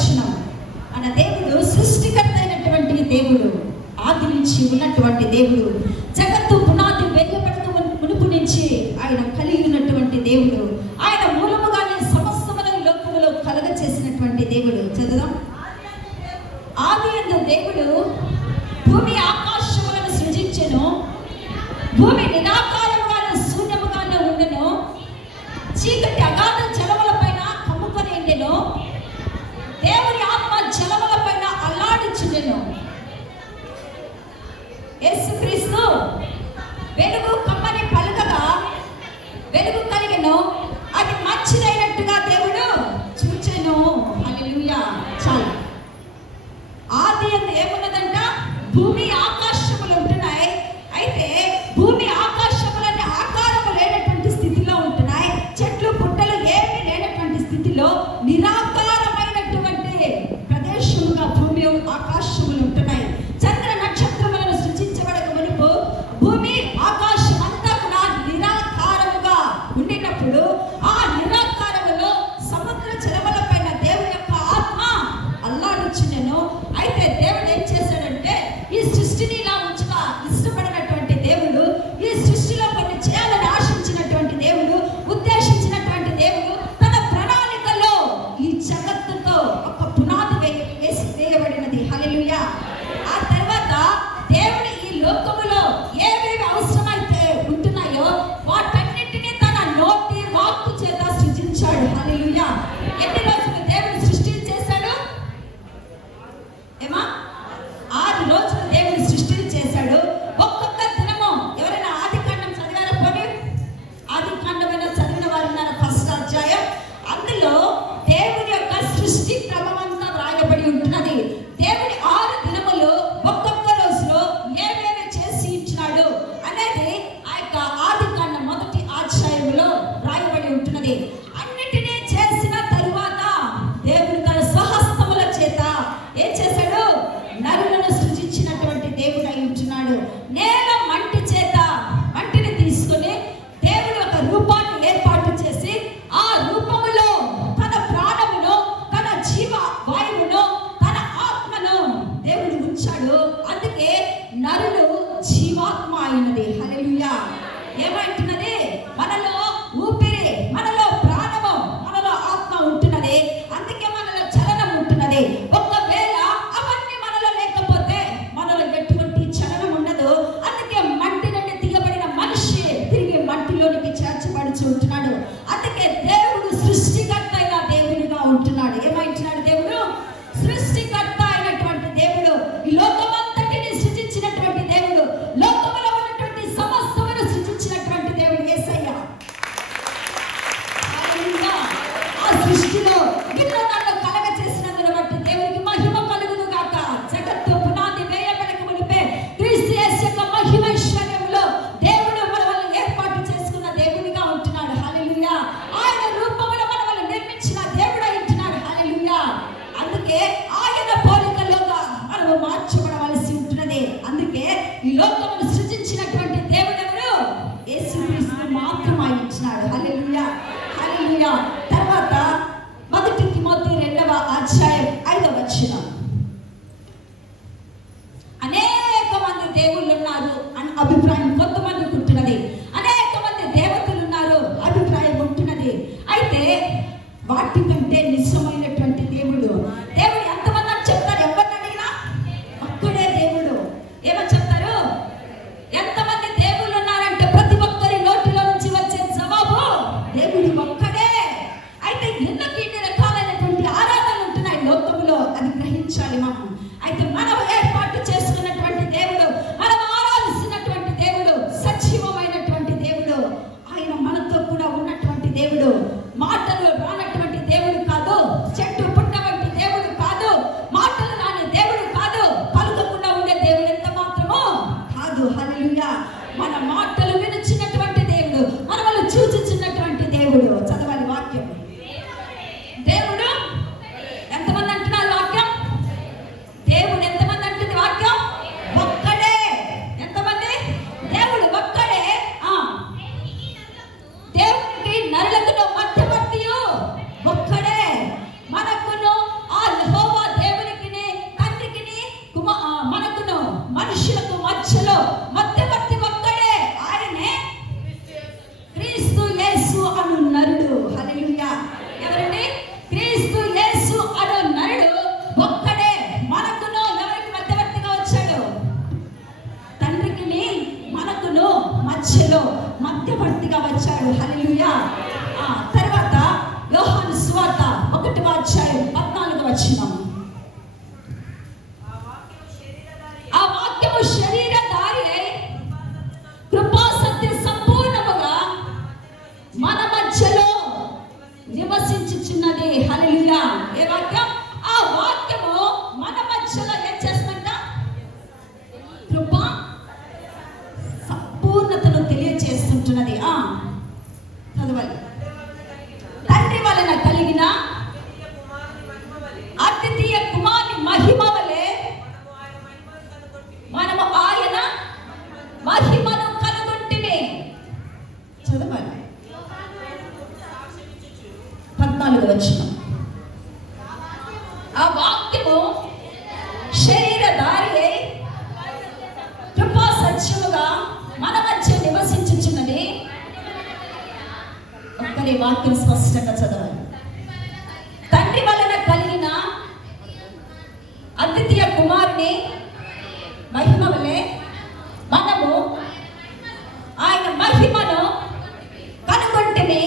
వచనం, మన దేవుడు సృష్టికర్త అయినటువంటి దేవుడు, ఆది నుంచి ఉన్నటువంటి దేవుడు, జగత్తు పునాది వేయబడక మునుపు నుంచి ఆయన కలిగి ఉన్నటువంటి దేవుడు, ఆయన మూలముగానే సమస్తమైన లోకములో కలగ చేసినటువంటి దేవుడు. చదువుదాం. ఆదియందు దేవుడు భూమి ఆకాశములను సృజించెను, భూమి నిరాకారముగాను శూన్యముగాను ఉండెను, చీకటి అగాధ జలముల పైన కమ్ముకొని ఉండెను, దేవుని ఆత్మ జలముల పైన అల్లాడించుండెను. యేసుక్రీస్తు వెలుగు కమ్మని పలుకగా వెలుగు కలిగెను, అది మంచిదైనట్టుగా దేవుడు చూచెను. హల్లెలూయా. చాలు. ఆది అందు ఏమున్నదంట? భూమి ఆకాశములు ఉంటున్నాయి. అయితే భూమి ఆకాశములన్నీ ఆకారము లేనటువంటి స్థితిలో ఉంటున్నాయి. చెట్లు పుట్టలు ఏమీ లేనటువంటి స్థితిలో నిరాకారమైనటువంటి ప్రదేశముగా భూమి ఆకాశములు ఉంటున్నాయి. చంద్ర నక్షత్రములను సృజించబడక మునుపు భూమి ఆకాశం అంతా కూడా నిరాకారముగా ఉండినప్పుడు ఆ నిరాకారములో సముద్ర జలముల పైన దేవుని యొక్క ఆత్మ అల్లాడుచుండెను. అయితే దేవుడు ఏం చేశాడంటే, ఈ సృష్టిని ఇలా ఉంచగా ఇష్టపడినటువంటి దేవుడు, ఈ సృష్టిలో కొన్ని చేయాలని ఆశించినటువంటి దేవుడు, ఉద్దేశించినటువంటి దేవుడు తన ప్రణాళికలో ఈ జగత్తుతో ఒక పునాది వేయబడినది. హల్లెలూయా. ఆ తర్వాత దేవుడు ఈ లోకములో ఏవేవి అవసరమైతే ఉంటున్నాయో వాటన్నిటినీ తన నోటి వాక్కు చేత సృజించాడు. హల్లెలూయా. ఎన్ని రోజులు దేవుడు సృష్టి చేశాడు? ఏమా? 6 రోజులు దేవుడు సృష్టిని చేశాడు. ఒక్కొక్క దినము ఎవరైనా ఆది కాండం చదివారా? పోనీ ఆది కాండమైన చదివిన వారు ఉన్నారు. 1వ అధ్యాయం, అందులో దేవుని యొక్క సృష్టి క్రమం అంతా వ్రాయబడి ఉంటున్నది. దేవుని 6 దినములు ఒక్కొక్క రోజులో ఏమేమి చేసి ఇచ్చినాడు అనేది ఆ యొక్క ఆది కాండం 1వ అధ్యాయంలో వ్రాయబడి ఉంటున్నది. అన్నిటినీ చేసిన తరువాత దేవుడు తన స్వహస్తముల చేత ఏం చేశాడు? నరులను సృజించినటువంటి దేవుడు అయి ఉంటున్నాడు. నేల మంటి చేత మంటిని తీసుకొని దేవుడు ఒక రూపాన్ని ఏర్పాటు చేసి ఆ రూపములో తన ప్రాణమును, తన జీవ వాయువును, తన ఆత్మను దేవుడు ఉంచాడు. అందుకే నరులు జీవాత్మ అయినది. హల్లెలూయా. ఏమంటున్నది? మనలో ఊపిరి, మనలో ప్రాణము, మనలో ఆత్మ ఉంటున్నది. అందుకే మనలో చలనం ఉంటున్నది. ఒకవేళ అవన్నీ మనలో లేకపోతే మనలో ఎటువంటి చలనం ఉండదు. అందుకే మంటి నుండి తీయబడిన మనిషి తిరిగి మంటిలోనికి చేర్చబడుచు ఉంటున్నాడు. అందుకే దేవుడు సృష్టికర్త అయిన దేవునిగా ఉంటున్నాడు. ఏమంటున్నాడు? దేవుడు సృష్టికర్త అయినటువంటి దేవుడు, ఈ లోకమంతటిని సృజించినటువంటి దేవుడు, లోకములో ఉన్నటువంటి సమస్తమును సృజించినటువంటి దేవుడు యేసయ్య. హల్లెలూయా. ఆ సృష్టిలో విన్నోదాన్ని కలగ చేసినందును బట్టి దేవునికి మహిమ కలుగును గాక. జగత్తు పునాది వేయబడక మునిపే క్రీస్తు యేసు యొక్క మహిమైశ్వర్యములో దేవుడు మనల్ని ఏర్పాటు చేసుకున్న దేవునిగా ఉంటున్నాడు. హల్లెలూయా. ఆయన రూపములో మనల్ని నిర్మించిన దేవుడు అయి ఉంటున్నాడు. హల్లెలూయా. అందుకే ఆయన పోలికలోగా మనము మార్చబడవలసి ఉంటున్నది. అందుకే ఈ లోకమును సృజించినటువంటి దేవుడు ఎవరు? యేసుక్రీస్తు మాత్రమే ఇచ్చినాడు. హల్లెలూయా. హల్లెలూయా. తర్వాత 1 తిమోతి 2వ అధ్యాయం 5వ వచనం, అనేక మంది దేవుళ్ళు ఉన్నారు అని అభిప్రాయం కొంతమందికి ఉంటున్నది. అనేక మంది దేవతలు ఉన్నారు అభిప్రాయం ఉంటున్నది. అయితే వాటికంటే నిజమైనటువంటి దేవుడు ఎంతమంది అని చెప్తారు? ఎవరిని అడిగినా ఒక్కడే దేవుడు. ఏమని చెప్తారు? ఎంతమంది దేవుళ్ళు ఉన్నారంటే ప్రతి ఒక్కరి నోటిలో నుంచి వచ్చే జవాబు దేవుడు ఒక్కడే. అయితే ఎందుకు ఇన్ని రకాలైనటువంటి ఆరాధనలు ఉంటున్నాయి లోకములో? అది గ్రహించాలి మనం. అయితే మనం ఏర్పాటు చేసుకున్నటువంటి దేవుడు, మనం ఆరాధిస్తున్నటువంటి దేవుడు సజీవమైనటువంటి దేవుడు. ఆయన మనతో కూడా ఉన్నటువంటి దేవుడు. మాటలు రానటువంటి దేవుడు కాదు, చెట్టు పుట్టవంటి దేవుడు కాదు, మాటలు రాని దేవుడు కాదు, పలుకకుండా ఉండే దేవుడు ఎంత మాత్రమో కాదు. హల్లెలూయా. మన మాటలు వినుచున్నటువంటి దేవుడు, మనల్ని చూచుచున్నటువంటి దేవుడు. చదవాలి వాక్యం. దేవుడు ఎంతమంది అంటున్నారు? వాక్యం. దేవుడు ఎంతమంది అంటున్నారు? వచనం. ఆ వాక్యము శరీరధారి అయి కృపా సత్య సంపూర్ణముగా మన మధ్యలో నివసించుచున్నది. హల్లెలూయా. ఏ వాక్యం? ఆ వాక్యము మన మధ్యలో ఏం చేస్తుందంట? కృపా సంపూర్ణతను తెలియజేస్తుంటున్నది. చదవాలి. తండ్రి వలన కలిగిన అద్వితీయ కుమారుని మహిమ వలె మనము ఆయన మహిమను కనుగొంటిమి. చదవాలి. 14వ వచనం. ఆ వాక్యము శరీరధారి అయి కృపా సత్యముగా మన మధ్య నివసించుచున్నది. ఒక్కరి వాక్యం స్పష్టంగా చదవాలి. తండ్రి వలన కలిగిన అద్వితీయ కుమారుని మహిమ వలె మనము ఆయన మహిమను కనుగొంటిమి.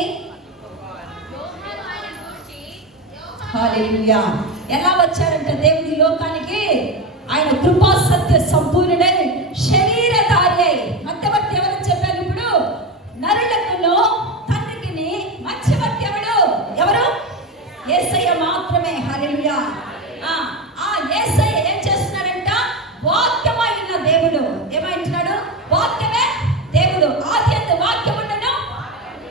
హల్లెలూయా. ఎలా వచ్చారంటే దేవుడి లోకానికి ఆయన కృపా సత్య సంపూర్ణుడై శరీరధారి అయి. మధ్యవర్తి ఎవరు చెప్పారు? ఇప్పుడు నరులకును తండ్రికి మధ్యవర్తి ఎవరు? యేసయ్య మాత్రమే. హల్లెలూయా. ఆ యేసయ్య ఏం చేస్తున్నాడంట? వాక్యమైన దేవుడు. ఏమంటున్నాడు? వాక్యమే దేవుడు. ఆదియందు వాక్యముండెను,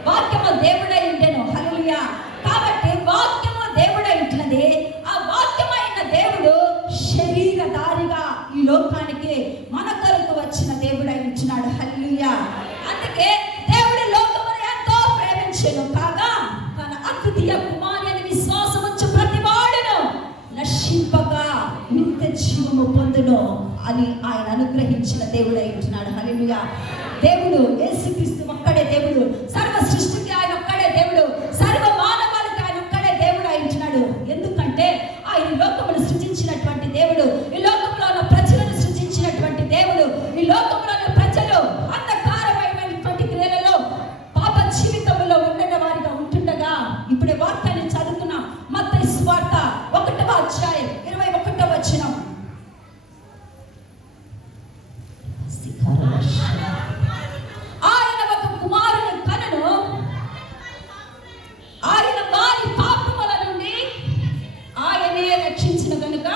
వాక్యము దేవుడై ఉండెను. హల్లెలూయా. కాబట్టి వాక్యము దేవుడై ఉంటున్నది. ఆ వాక్యమైన దేవుడు శరీరధారిగా ఈ లోకానికి మన కొరకు వచ్చిన దేవుడై ఉంటున్నాడు. హల్లెలూయా. అందుకే దేవుడు లోకమును ఎంతో ప్రేమించెను కాగా తన అద్వితీయ కుమారుని విశ్వాసముంచు ప్రతి వాడును నశింపక నిత్య జీవము పొందును అని ఆయన అనుగ్రహించిన దేవుడై ఉంటున్నాడు. హల్లెలూయా. దేవుడు యేసుక్రీస్తు ఒక్కడే దేవుడు. సర్వ సృష్టికి ఆయన ఒక్కడే దేవుడు. సర్వ మానవాళికి ఆయన ఒక్కడే దేవుడు అయి ఉంటున్నాడు. ఎందుకంటే ఆయన లోకమును సృజించినటువంటి దేవుడు. ఈ లోకంలో ఉన్న ప్రజలను సృజించినటువంటి దేవుడు. ఈ లోకంలో ఉన్న ప్రజలు అంధకారమైనటువంటి క్రియలలో పాప జీవితంలో ఉండిన వారిగా ఉంటుండగా ఇప్పుడే వాక్యాన్ని చదువుకున్న మత్తయి సువార్త 1వ అధ్యాయం 21వ వచనం. ఆయన ఒక కుమారుని కనును, ఆయన వారి పాపముల నుండి ఆయనే రక్షించిన కనుక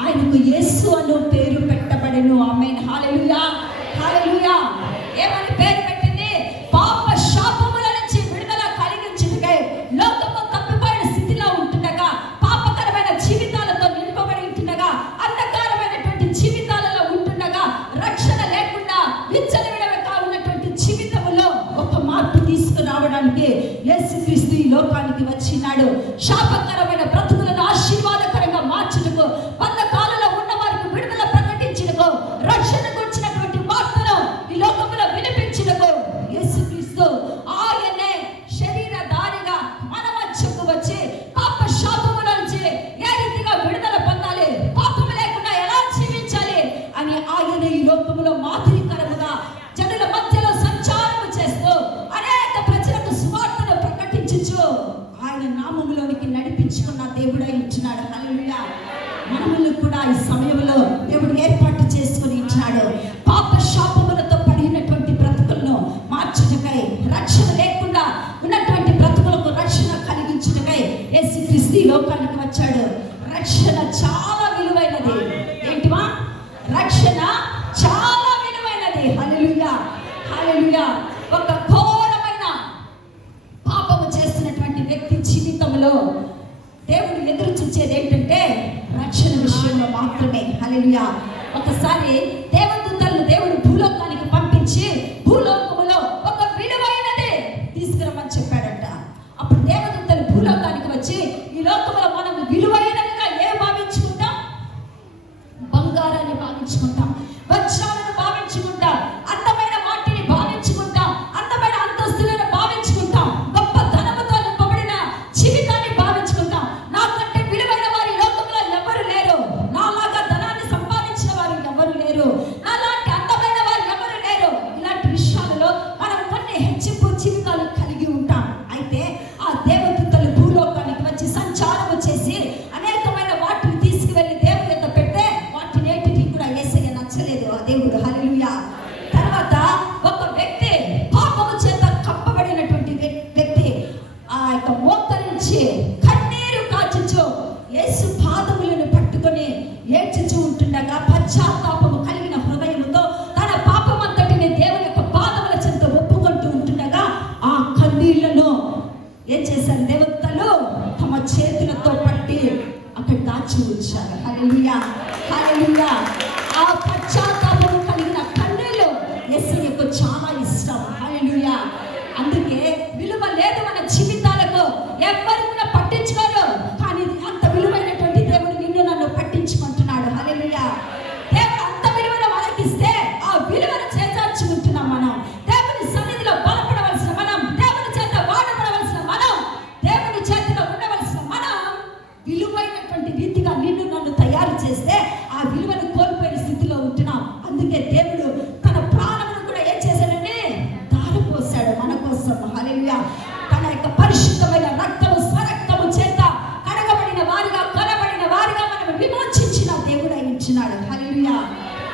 ఆయనకు యేసు అను పేరు పెట్టబడెను. ఆమేన్. హల్లెలూయా. హల్లెలూయా. ఏమని పేరు పెట్టింది? పాప శాపముల నుంచి విడుదల కలిగించుటకై లోకము తప్పిపోయిన స్థితిలో ఉంటుండగా, పాపకరమైన జీవితాలతో నింపబడి ఉంటుండగా, అంధకారమైనటువంటి జీవితాలలో ఉంటుండగా, రక్షణ లేకుండా విచ్చలవిడగా ఉన్నటువంటి జీవితంలో ఒక మార్పు తీసుకురావడానికి యేసుక్రీస్తు ఈ లోకానికి వచ్చినాడు. శాపకరమైన బ్రతుకులను ఆశీర్వాదకరంగా మార్చుటకు, బంధకాలలో ఉన్న వారికి విడుదల ప్రకటించుటకు, రక్షణ గురించినటువంటి వార్తను ఈ లోకంలో వినిపించుటకు యేసుక్రీస్తు ఆయనే శరీరధారిగా మన మధ్యకు వచ్చి పాప శాపముల నుంచి ఏ రీతిగా విడుదల పొందాలి, పాపము లేకుండా ఎలా జీవించాలి అని ఆయన ఈ లోకములో మాదిరికరముగా జనుల మధ్యలో సంచారము చేస్తూ అనేక ప్రజలకు సువార్తను ప్రకటించుచు ఆయన నామములోనికి నడిపించుకున్న దేవుడై ఉంటున్నాడు. హల్లెలూయా. మనములు కూడా ఈ సమయంలో దేవుడు ఏర్పాటు చేసుకుని ఉంటున్నాడు. పాప శాపములతో పడినటువంటి బ్రతుకులను మార్చుటకై, రక్షణ లేకుండా ఉన్నటువంటి బ్రతుకులకు రక్షణ కలిగించుటకై యేసుక్రీస్తు ఈ లోకానికి వచ్చాడు. రక్షణ చాలా విలువైనది. ఏంటివా? రక్షణ చాలా విలువైనది. హల్లెలూయా. హల్లెలూయా. ఒక ఘోరమైన పాపము చేస్తున్నటువంటి వ్యక్తి జీవితంలో దేవుడు ఎదురు చూసేది ఏంటంటే రక్షణ విషయంలో మాత్రమే. హల్లెలూయా. ఒకసారి దేవదూతలను దేవుడు భూలోకానికి పంపించి భూలోకములో ఒక విలువైనది తీసుకురమ్మని చెప్పాడంట. అప్పుడు దేవదూతలు భూలోకానికి వచ్చి ఈ లోకంలో మనం విలువైనదిగా ఏ భావించుకుంటాం? బంగారాన్ని భావించుకుంటాం, వజ్రాలను భావించుకుంటాం, అందమైన వాటిని భావించుకుంటాం, అందమైన అంతస్తులను భావించుకుంటాం, గొప్ప ధనముతో నింపబడిన జీవితాన్ని భావించుకుంటాం. నాకంటే విలువైన వారి లోకంలో ఎవరు లేరు. నాలాగా ధనాన్ని సంపాదించిన వారు ఎవరు లేరు. నాలాంటి అందమైన వారు ఎవరు లేరు. ఇలాంటి విషయాలలో చేసి అనేకమైన వాటిని తీసుకువెళ్ళి దేవుని యొక్క పెడితే వాటిని ఏంటికి కూడా యేసయ్య నచ్చలేదు ఆ దేవుడు. హల్లెలూయా. తర్వాత ఒక వ్యక్తి పాపము చేత కప్పబడినటువంటి వ్యక్తి ఆ యొక్క మోకరించి కన్నీరు కాచుచు యేసు పాదములను పట్టుకొని ఏడ్చుచూ ఉంటుండగా పశ్చాత్తాపము కలిగిన హృదయముతో తన పాపమంతటిని దేవుని యొక్క పాదముల చెంత ఒప్పుకుంటూ ఉంటుండగా ఆ కన్నీళ్లను ఏం చేశారు? దేవతలు తమ చేతులతో పట్టి అక్కడ దాచి ఉంచారు. హల్లెలూయా, హల్లెలూయా. ఆ పశ్చాత్తాపము కలిగిన కన్నీళ్లు యేసయ్యకు చాలా ఇష్టం. హల్లెలూయా. అందుకే విలువ లేదు మన జీవితాలకు, ఎవ్వరు కూడా పట్టించుకోరు. కానీ అంత విలువైనటువంటి దేవుడు నిన్ను నన్ను పట్టించుకుంటున్నాడు. హల్లెలూయా. దేవుడు అంత విలువను మనకిస్తే ఆ విలువను చేర్చుకుంటున్నాం మనం. దేవుని సన్నిధిలో బలపడవలసిన మనం, దేవుని చేత వాడబడవలసిన మనం, దేవుని చేతిలో ఉండవలసిన మనం విలువైనటువంటి రీతిగా నిన్ను నన్ను తయారు చేస్తే ఆ విలువను కోల్పోయిన స్థితిలో ఉంటున్నాం. అందుకే దేవుడు తన ప్రాణమును కూడా ఏం చేశాడంటే దారిపోసాడు మన కోసం. హల్లెలూయా. తన యొక్క పరిశుద్ధమైన రక్తము స్వరక్తము చేత కడగబడిన వారిగా కొనబడిన వారిగా మనం విమోచించిన దేవుడు ఇచ్చినాడు. హల్లెలూయా.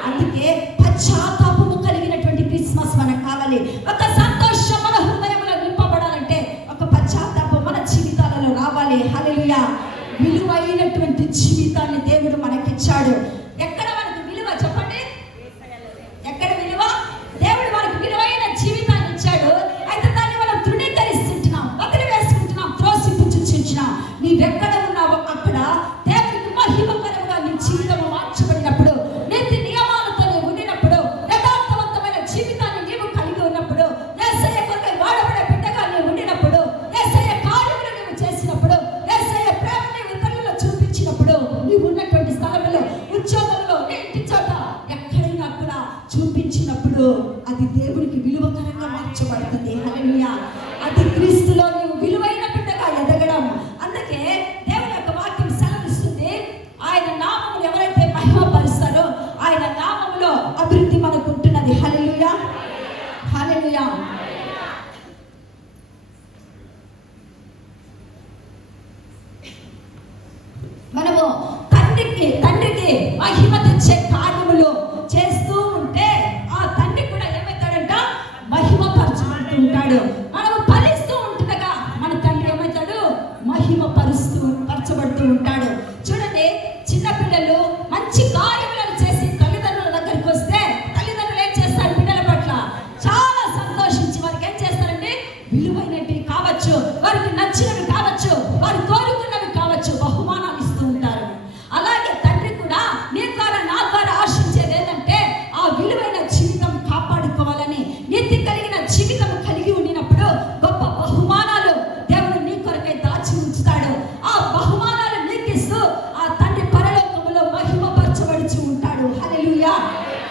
అందుకే పశ్చాత్తాపము కలిగినటువంటి క్రిస్మస్ మనకు కావాలి. ఒక సంతోషం మన హృదయంలో నింపబడాలంటే ఒక పశ్చాత్తాపం మన జీవితాలలో రావాలి. హల్లెలూయా. విలువైనటువంటి జీవితాన్ని దేవుడు మనకిచ్చాడు. ఎక్కడ మనకు విలువ చెప్పండి? ఎక్కడ విలువ? దేవుడు మనకు విలువైన జీవితాన్ని ఇచ్చాడు. అయితే దాన్ని మనం తృణీకరిస్తుంటున్నాం, వదిలి వేసుకుంటున్నాం, త్రోసిపుచ్చుచుంటున్నాం. నీవెక్కడ ఉన్నావో అక్కడ దేవునికి మహిమకరంగా నీ జీవితం మార్చబడినప్పుడు, నీతి నియమాలతో నీవు ఉండినప్పుడు, యథార్థవంతమైన జీవితాన్ని నీవు కలిగి ఉన్నప్పుడు, యేసయ్య కొరకై వాడబడే బిడ్డగా నీవు ఉండినప్పుడు, యేసయ్య కార్యములు నీవు చేసినప్పుడు, యేసయ్య ప్రేమని ఇతరులలో చూపించినప్పుడు, నీవు ఉన్నటువంటి స్థలంలో, ఉద్యోగంలో, నీ ఇంటి చోట ఎక్కడైనా కూడా చూపించినప్పుడు అది దేవునికి విలువకరంగా మార్చబడుతుంది. హల్లెలూయా. అది క్రీస్తులో నీవు విలువైన బిడ్డగా ఎదగడం. అందుకే దేవుని యొక్క వాక్యం సెలవిస్తుంది, ఆయన నామమును ఎవరైతే మహిమపరుస్తారో ఆయన నామములో అభివృద్ధి మనకు ఉంటున్నది. హల్లెలూయా, హల్లెలూయా. మనము తండ్రికి మహిమ తెచ్చే కార్యములు చేస్తూ ఉంటే ఆ తండ్రి కూడా ఏమవుతాడంట? మహిమ పరుచుకుంటూ ఉంటాడు. మనము ఫలిస్తూ ఉంటుండగా మన తండ్రి ఏమవుతాడు? మహిమ పరచబడుతూ ఉంటాడు. చూడండి, చిన్నపిల్లలు మంచి కార్యములను చేసి తల్లిదండ్రుల దగ్గరికి వస్తే తల్లిదండ్రులు ఏం చేస్తారు? పిల్లల పట్ల చాలా సంతోషించి వారికి ఏం చేస్తారండి? విలువైనవి కావచ్చు, వారికి నచ్చినవి కావచ్చు, వారు కోరుకున్నవి కావచ్చు, బహుమానాలు ఇస్తూ ఉంటారు. అలాగే తండ్రి కూడా నీ ద్వారా నా ద్వారా ఆశించేది ఏంటంటే ఆ విలువైన జీవితం కాపాడుకోవాలని, నీతి కలిగిన జీవితం కలిగి ఉండినప్పుడు గొప్ప బహుమానాలు దేవుడు నీ కొరకై దాచి ఉంచుతాడు. ఆ బహుమానాలు నీకు ఇస్తూ ఆ తండ్రి పరలోకములో మహిమపరచబడుచు ఉంటాడు. హల్లెలూయా.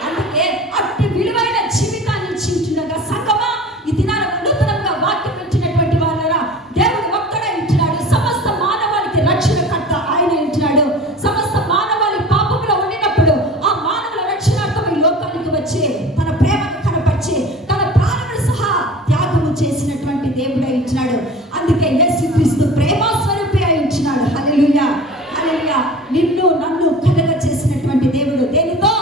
అందుకే అట్టి విలువైన జీవితాన్ని ఇచ్చింటున్నగా సంగమా, ఈ దినాన నూతనంగా వాక్యం ఇచ్చినటువంటి వాళ్ళరా దేవుడు ఒక్కడే ఇచ్చినాడు. సమస్త మానవాళికి రక్షణకర్త ఆయన ఇచ్చినాడు. సమస్త మానవాళి పాపంలో ఉండినప్పుడు ఆ మానవుల రక్షణార్థం ఈ లోకానికి వచ్చి తన ప్రేమను కనపరిచి తన ప్రాణమును సహా త్యాగము చేసినటువంటి దేవుడే ఇచ్చినాడు. అందుకే యేసుక్రీస్తు ప్రేమ స్వరూపి ఇచ్చినాడు. హల్లెలూయా, హల్లెలూయా. నిన్ను నన్ను కలగ చేసినటువంటి దేవుడు దేనితో?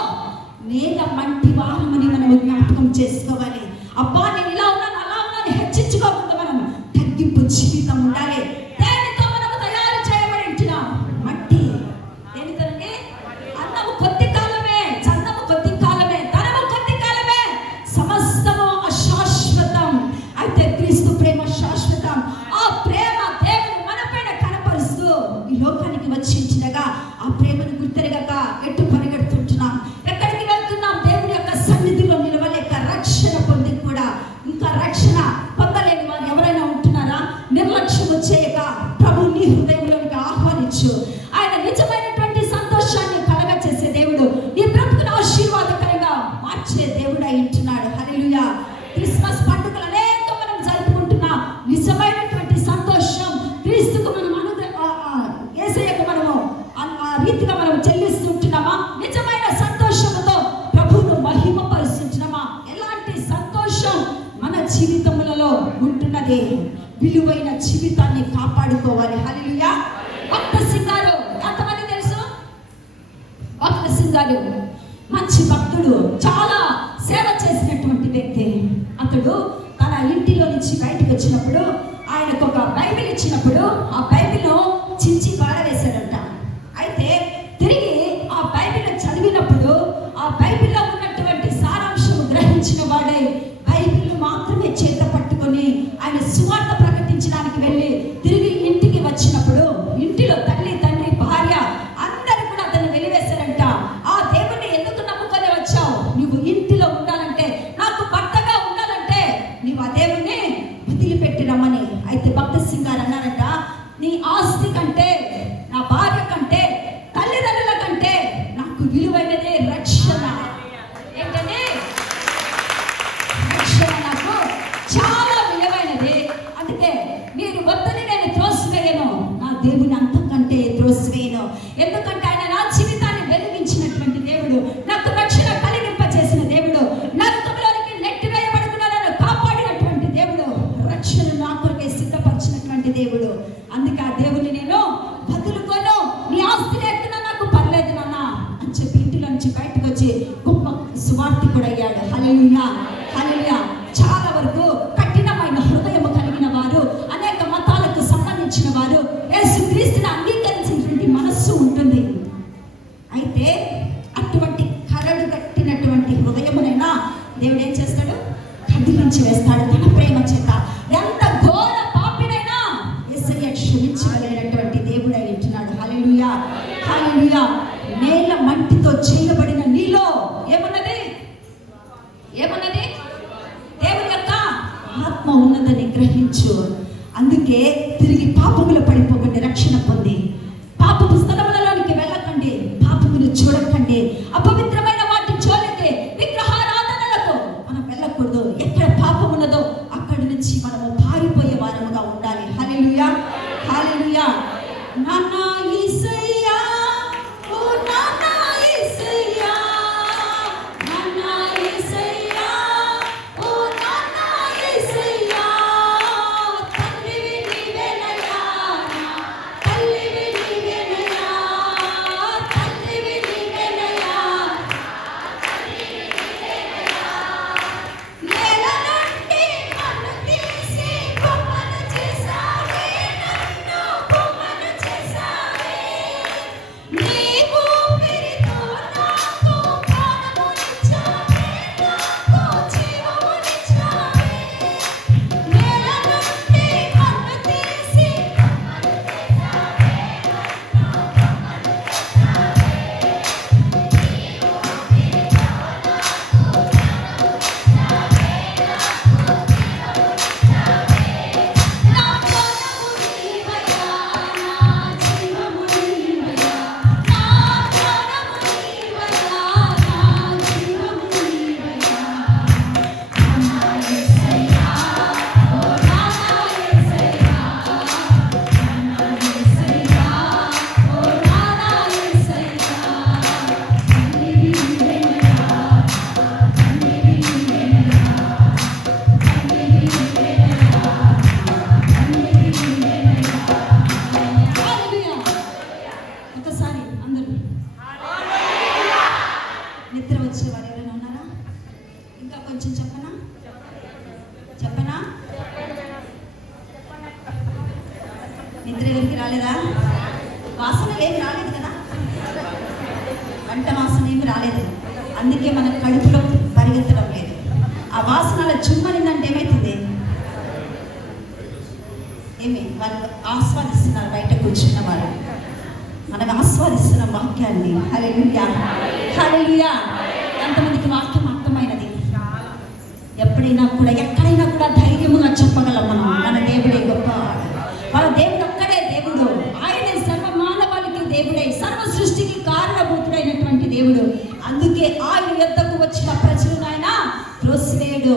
నేల మంటి వాహనమని మనం జ్ఞాపకం చేసుకోవాలి. అబ్బా నేను ఇలా ఉన్నాను అలా ఉన్నాను హెచ్చించుకోకుండా మనం తగ్గింపు జీవితం ఉండాలి. దేనితో మనము తయారు చేయబడి ఉంటున్నాం? మట్టి. దేనితోనండి? అన్నము కొద్ది కాలమే, చందము కొద్ది కాలమే, ధనము కొద్ది కాలమే, సమస్తము అశాశ్వతం. అయితే క్రీస్తు ప్రేమ శాశ్వతం. ఆ ప్రేమ దేవుడు మన పైన కనపరుస్తూ ఈ లోకానికి వచ్చించినగా ఆ ప్రేమను గుర్తెరగక ఎటు పరిగెడుతుంటున్నాం, ఎక్కడికి వెళ్తున్నాం? దేవుని యొక్క సన్నిధిలో నిలవలేక రక్షణ పొంది కూడా ఇంకా రక్షణ పొందలేని వారు ఎవరైనా ఉంటున్నారా? నిర్లక్ష్యము చేయక ప్రభు నీ హృదయంలోనికి ఆహ్వానించు. ఆయన నిజమైనటువంటి సంతోషాన్ని కలగ చేసే దేవుడు, నీ బ్రతుకును ఆశీర్వాదకరంగా మార్చే దేవుడు అయి ఉంటున్నాడు. హల్లెలూయా. క్రిస్మస్ పండుగలు అనేక మనం జరుపుకుంటున్నాం. నిజమైనటువంటి సంతోషం క్రీస్తుకు మనం యేసయ్యకు మనము ఆ రీతిగా మనం చెల్లిస్తుంటున్నామా? నిజమైన సంతోషంతో ప్రభువును మహిమపరుస్తుంటున్నామా? ఎలాంటి సంతోషం మన జీవితములలో ఉంటున్నది? విలువైన జీవితాన్ని కాపాడుకోవాలి. హల్లెలూయా. భక్త సింగారు గారు మంచి భక్తుడు, చాలా సేవ చేసినటువంటి వ్యక్తి. అతడు తన ఇంటిలో నుంచి బయటకు వచ్చినప్పుడు ఆయనకు ఒక బైబిల్ ఇచ్చినప్పుడు ఆ బైబిల్ చించి పారవేశాడంట. అయితే తిరిగి ఆ బైబిల్ చదివినప్పుడు ఆ బైబిల్లో ఉన్నటువంటి సారాంశం గ్రహించిన వాడే బైబిల్ మాత్రమే చేత పట్టుకొని ఆయన సువార్త ప్రకటించడానికి వెళ్ళి తిరిగి ఇంటికి వచ్చినప్పుడు ఇంటిలో తల్లి, తండ్రి, భార్య అందరూ కూడా అతన్ని వెలివేశారంట. ఆ దేవుణ్ణి ఎందుకు నమ్ముకొని వచ్చావు? నువ్వు ఇంటిలో ఉండాలంటే, నాకు భర్తగా ఉండాలంటే నీవు ఆ దేవుణ్ణి వదిలిపెట్టి రమ్మని. అయితే భక్త సింగ్ గారు అన్నారంట, నీ ఆస్తి కంటే, నా భార్య కంటే, తల్లిదండ్రుల కంటే నాకు విలువైనదే రక్షణ. ఏంటంటే రక్షణ నాకు చాలా విలువైనది. అందుకే మీరు వద్దని నేను త్రోసివేయను, నా దేవుని అంతకంటే త్రోసివేయను. ఎందుకంటే ఆయన నా జీవితాన్ని వెలిగించినటువంటి దేవుడు, నాకు రక్షణ కలిగింపచేసిన దేవుడు, నరకంలోనికి నెట్టివేయబడకుండా నన్ను కాపాడినటువంటి దేవుడు, రక్షణ నా కొరకే సిద్ధపరిచినటువంటి దేవుడు. అందుకే ఆ దేవుని నేను వదులుకోను. నీ ఆస్తి లేకున్నా నాకు పర్లేదు నాన్న అని చెప్పి ఇంటిలో నుంచి బయటకు వచ్చి గొప్ప సువార్తికుడు అయ్యాడు. హల్లెలూయా, హల్లెలూయా. చాలా వరకు కఠినమైన హృదయం కలిగిన వారు, అనేక మతాలకు సంబంధించిన వారు, యేసుక్రీస్తుని అంగీకరించినటువంటి మనస్సు ఉంటుంది. అయితే అటువంటి కరడు కట్టినటువంటి హృదయమునైనా దేవుడు ఏం చేస్తాడు? కదిలించి వేస్తాడు తన ప్రేమ చేత. ఎంత ఘోర పాపినైనా యేసయ్య క్షమించగలిగినటువంటి దేవుడు అయి ఉంటున్నాడు. హల్లెలూయా, హల్లెలూయా. నేల మట్టితో చేయబడిన నీలో ఏమున్నది? ఏమున్నది? దేవుని యొక్క ఆత్మ ఉన్నదని గ్రహించు. అందుకే తిరిగి పాపములు పడిపోకండి, రక్షణ పొంది పాపపు స్థలములలోనికి వెళ్ళకండి, పాపములు చూడకండి, అపవిత్రమైన వాటి జోలికి, విగ్రహారాధనలకు మనం వెళ్ళకూడదు. ఎక్కడ పాపం ఉన్నదో అక్కడి నుంచి మనము పారిపోయే వారముగా ఉండాలి. హల్లెలూయా, హల్లెలూయా. నాన్న యేసయ్యా, ఓ నాన్న యేసయ్యా, నాన్న యేసయ్యా, ఓ నాన్న యేసయ్యా, తండ్రివి నీవేనయ్యా, తల్లివి నీవేనయ్యా, తండ్రివి నీవేనయ్యా, నేల నుండి మన్ను తీసి బొమ్మను చేసావే, నన్ను బొమ్మను చేసావే, నీ ఊపిరితో నాకు ప్రాణమునిచ్చావే, నాకు జీవమునిచ్చావే, నేల నుండి మన్ను తీసి బొమ్మను చేసావే, నన్ను బొమ్మను చేసావే, నీ ఊపిరితో నాకు ప్రాణమునిచ్చావే, నాకు జీవమునిచ్చావే, నా ప్రాణము నీవయ్యా, నా జీవము నీవయ్యా, నా ప్రాణము నీవయ్యా, నా జీవము నీవయ్యా, నాన్న యేసయ్యా, ఓ నాన్న యేసయ్యా, నాన్న యేసయ్యా, ఓ నాన్న యేసయ్యా, తండ్రివి నీవేనయ్యా, తండ్రివి నీవేనయ్యా, తండ్రివి నీవేనయ్యా, తండ్రివి నీవేనయ్యా. హల్లెలూయా. ఒకసారి అందరూ నిద్ర వచ్చేవారు ఎవరైనా ఉన్నారా? ఇంకా కొంచెం చెప్పనా? చెప్పనా? నిద్ర ఎవరికి రాలేదా? వాసనలు ఏమి రాలేదు కదా? వంట వాసన ఏమి రాలేదు. అందుకే మన కడుపులో పరిగెత్తడం లేదు. ఆ వాసనల చుమ్మనిందంటే ఏమవుతుంది? ఏమి వాళ్ళు ఆస్వాదిస్తున్నారు, బయట కూర్చున్న వారు. మనం ఆస్వాదిస్తున్న వాక్యాన్ని. హల్లెలూయా, హల్లెలూయా. ఎంతమందికి వాక్యం అర్థమైనది? ఎప్పుడైనా కూడా, ఎక్కడైనా కూడా ధైర్యముగా చెప్పగలం మనం, మన దేవుడే గొప్పవాడు, మన దేవుడు ఒక్కడే దేవుడు, ఆయనే సర్వ మానవాళికి దేవుడే, సర్వ సృష్టికి కారణభూతుడైనటువంటి దేవుడు. అందుకే ఆయన యొద్దకు వచ్చిన ప్రజలను ఆయన త్రోసివేయడు.